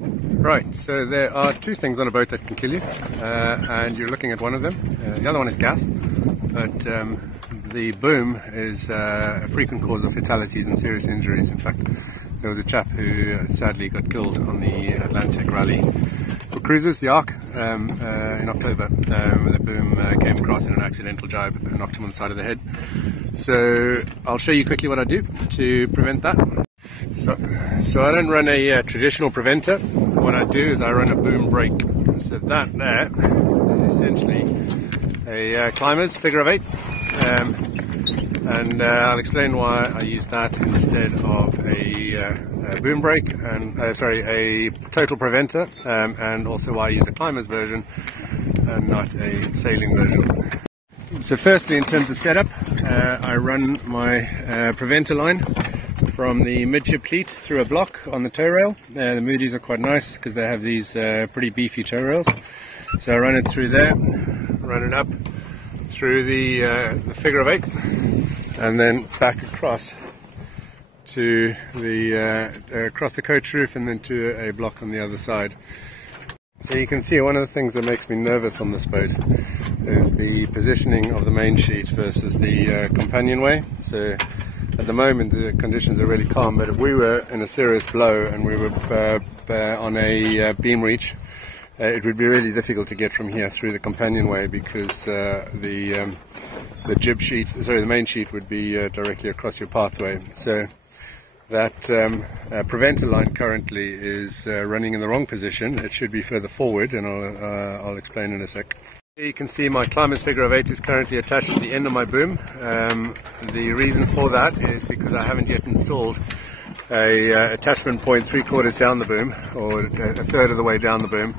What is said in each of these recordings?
Right, so there are two things on a boat that can kill you, and you're looking at one of them. The other one is gas, but the boom is a frequent cause of fatalities and serious injuries. In fact, there was a chap who sadly got killed on the Atlantic rally for cruises, the Ark, in October. The boom came across in an accidental jibe and knocked him on the side of the head. So I'll show you quickly what I do to prevent that. So I don't run a traditional preventer. What I do is I run a boom brake. So that there is essentially a climber's figure of 8, and I'll explain why I use that instead of a boom brake and a total preventer, and also why I use a climber's version and not a sailing version. So firstly, in terms of setup, I run my preventer line from the midship cleat through a block on the tow rail. The Moody's are quite nice because they have these pretty beefy tow rails. So I run it through there, run it up through the figure of 8, and then back across to across the coach roof, and then to a block on the other side. So you can see one of the things that makes me nervous on this boat is the positioning of the main sheet versus the companionway. So at the moment the conditions are really calm, but if we were in a serious blow and we were on a beam reach, it would be really difficult to get from here through the companionway, because the jib sheet, the main sheet would be directly across your pathway. So that preventer line currently is running in the wrong position. It should be further forward, and I'll explain in a sec. You can see my climber's figure of 8 is currently attached to the end of my boom. The reason for that is because I haven't yet installed a attachment point 3/4 down the boom, or a third of the way down the boom.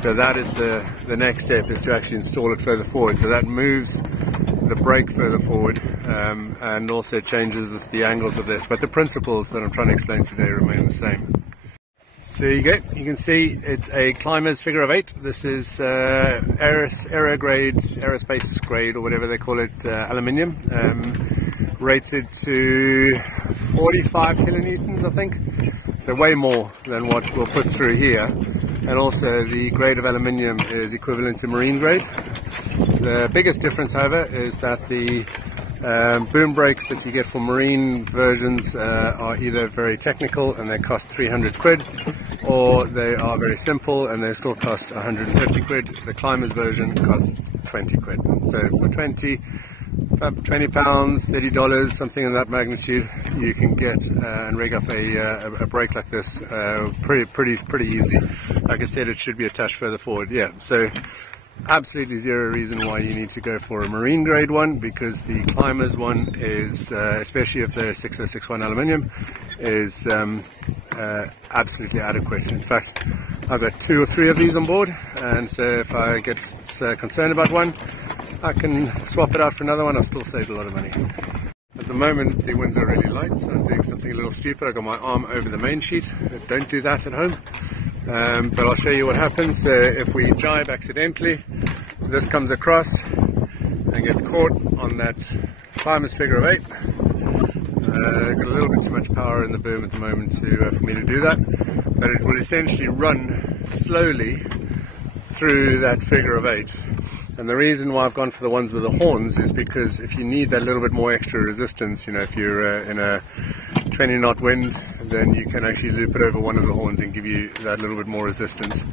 So that is the next step, is to actually install it further forward. So that moves the brake further forward, and also changes the angles of this. But the principles that I'm trying to explain today remain the same. So you can see it's a climber's figure of 8. This is aerospace grade, or whatever they call it, aluminium, rated to 45 kilonewtons, I think. So way more than what we'll put through here. And also the grade of aluminium is equivalent to marine grade. The biggest difference, however, is that the boom brakes that you get for marine versions are either very technical and they cost 300 quid, or they are very simple and they still cost 150 quid. The climber's version costs 20 quid. So for 20 pounds, $30, something in that magnitude, you can get and rig up a brake like this pretty easily. Like I said, it should be attached further forward. Yeah, so absolutely zero reason why you need to go for a marine grade one, because the climber's one is, especially if they're 6061 aluminium, is absolutely adequate. In fact, I've got 2 or 3 of these on board, and so if I get concerned about one, I can swap it out for another one. I've still saved a lot of money. At the moment the winds are really light, so I'm doing something a little stupid. I've got my arm over the main sheet. Don't do that at home. But I'll show you what happens. If we jibe accidentally, this comes across and gets caught on that climber's figure of 8. Got a little bit too much power in the boom at the moment for me to do that, but it will essentially run slowly through that figure of 8. And the reason why I've gone for the ones with the horns is because if you need that little bit more extra resistance, you know, if you're in a 20 knot wind, then you can actually loop it over one of the horns and give you that little bit more resistance.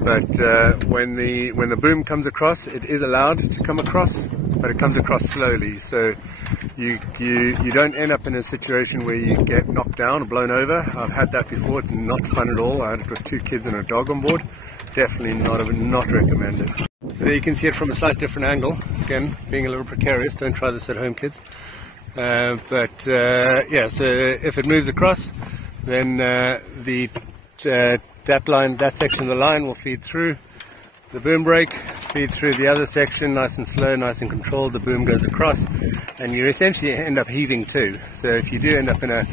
But when the boom comes across, it is allowed to come across, but it comes across slowly. So you don't end up in a situation where you get knocked down or blown over. I've had that before. It's not fun at all. I had it with 2 kids and a dog on board. Definitely not recommended. So you can see it from a slightly different angle. Again, being a little precarious. Don't try this at home, kids. Yeah, so if it moves across, then that section of the line will feed through the boom brake, feed through the other section, nice and slow, nice and controlled. The boom goes across, and you essentially end up heaving to. So if you do end up in a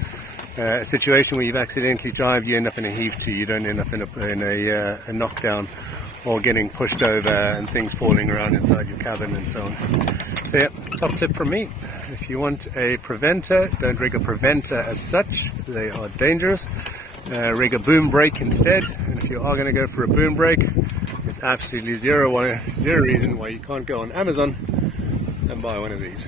situation where you've accidentally jibed, you end up in a heave-to. You don't end up in a knockdown or getting pushed over and things falling around inside your cabin and so on. So yeah, top tip from me: if you want a preventer, don't rig a preventer as such. They are dangerous. rig a boom brake instead. And if you are going to go for a boom brake, there's absolutely zero reason why you can't go on Amazon and buy one of these.